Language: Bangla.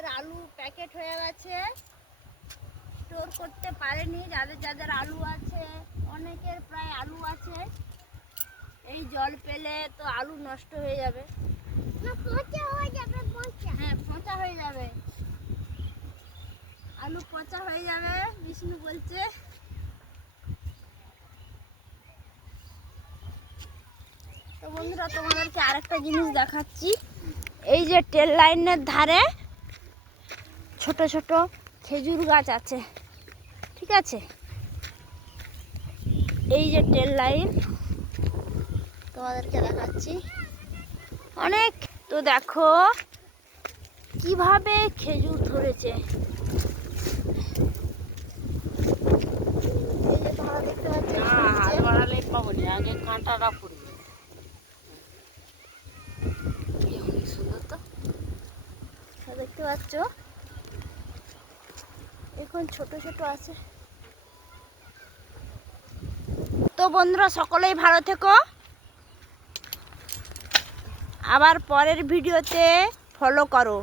অনেকের আলু প্যাকেট হয়ে গেছে, স্টোর করতে পারেনি। যাদের যাদের আলু আছে, অনেকের প্রায় আলু আছে, এই জল পেলে তো আলু নষ্ট হয়ে যাবে। পচা হয়ে যাবে, হ্যাঁ পচা হয়ে যাবে, আলু পচা হয়ে যাবে বিষ্ণু বলছে। তো বন্ধুরা তোমাদেরকে আরেকটা জিনিস দেখাচ্ছি। এই যে ট্রেন লাইনের ধারে ছোট ছোট খেজুর গাছ আছে, ঠিক আছে? এই যে ট্রেন লাইন তোমাদেরকে দেখাচ্ছি অনেক। তো দেখো কিভাবে খেজুর ধরেছে, এই যে তোমরা দেখতে পাচ্ছ। হাত বাড়ালে পাবো না, আগে কাঁটাটা পড়বে। অনেক সুন্দর তো দেখতে পাচ্ছ, এখন ছোট ছোট আছে। তো বন্ধুরা সকলেই ভালো থেকো, আবার পরের ভিডিওতে ফলো করো।